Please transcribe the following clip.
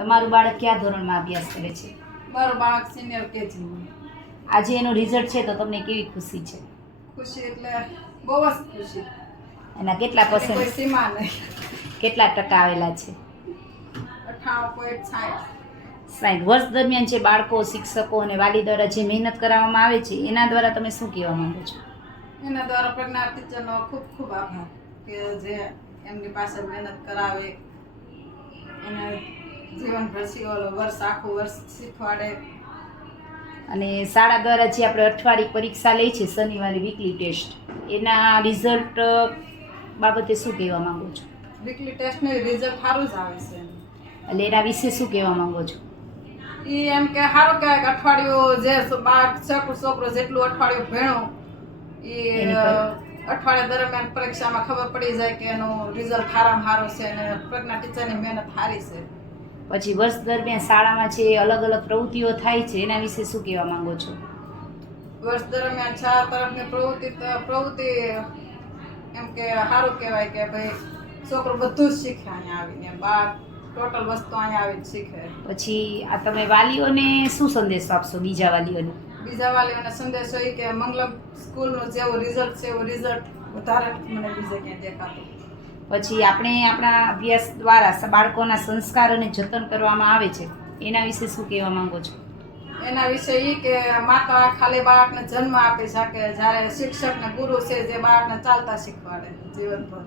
તમારું બાળક કયા ધોરણમાં અભ્યાસ કરે છે? મારું બાળક સિનિયર કેજી. આજે એનું રિઝલ્ટ છે તો તમને કેવી ખુશી છે? ખુશી એટલે બહુ જ ખુશી. એના કેટલા એની કોઈ પર્સન્ટ, સીમા નહીં. કેટલા ટકા આવેલા છે? 98.60. 60. વર્ષ દરમિયાન જે બાળકો, શિક્ષકો અને વાલી દ્વારા જે મહેનત કરાવવામાં આવે છે એના દ્વારા તમે શું કહેવા માંગો છો? એના દ્વારા પ્રજ્ઞા ટીચરનો ખૂબ ખૂબ આભાર કે જે એમની પાસે મહેનત કરાવે, એને જીવનભર વર્ષ આખું વર્ષ શીખવાડે. અને શાળા દ્વારા જે આપણે અઠવાડિક પરીક્ષા લે છે, શનિવારે વીકલી ટેસ્ટ, એના રિઝલ્ટ બાબતે શું કહેવા માંગો છો? વીકલી ટેસ્ટનું રિઝલ્ટ સારું જ આવે છે. એટલે એના વિશે શું કહેવા માંગો છો? એ એમ કે સારું કહેવાય કે અઠવાડિયું જે છોકરો જેટલું અઠવાડિયું ભણ્યો એ અઠવાડિયા દરમિયાન પરીક્ષામાં ખબર પડી જાય કે એનું રિઝલ્ટ સારામાં સારું છે અને પ્રજ્ઞા ટીચરની મહેનત સારી છે. પછી વર્ષ દરમિયાન શાળામાં જે અલગ અલગ પ્રવૃત્તિઓ થાય છે એના વિશે શું કહેવા માંગો છો? વર્ષ દરમિયાન ચાર તરફની પ્રવૃત્તિ એમ કે સારું કહેવાય કે ભાઈ છોકરો બધું જ શીખે અહીંયા આવીને, બાર ટોટલ વસ્તુ અહીંયા આવીને શીખે. પછી આ તમે વાલીઓને શું સંદેશો આપશો, બીજા વાલીઓને? બીજા વાલીઓને સંદેશો એ કે મંગલમ સ્કૂલનું જેવું રિઝલ્ટ છે એવું રિઝલ્ટ વધારે મને બીજે ક્યાંય દેખાતું. પછી આપણે આપણા અભ્યાસ દ્વારા બાળકોના સંસ્કાર અને જતન કરવામાં આવે છે એના વિશે શું કહેવા માંગો છો? એના વિશે એ કે માતા ખાલી બાળકને જન્મ આપી શકે, જ્યારે શિક્ષક ને ગુરુ છે જે બાળકને ચાલતા શીખવાડે જીવનભર.